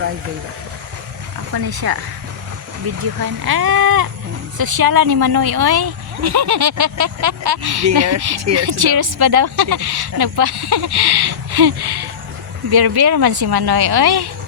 Private. Ako na siya. Videohan. Sosyala ni Manoy, oy. Beer. Cheers. Cheers pa daw. Nagpa beer man si Manoy, oy.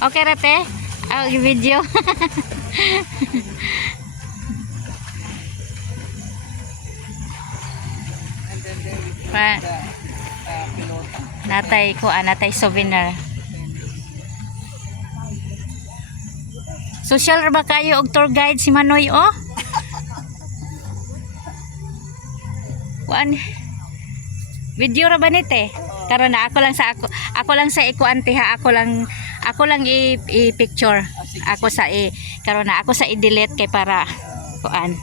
Okay rate? Video. Pa Pilota. natay ko natay souvenir. Social ra ba kayo og tour guide si Manoy oh? Kuan video ra ba nite? Karon na ako lang sa ikuante ha, ako lang i-picture. Ako sa karon na ako sa i-delete kay para kuan.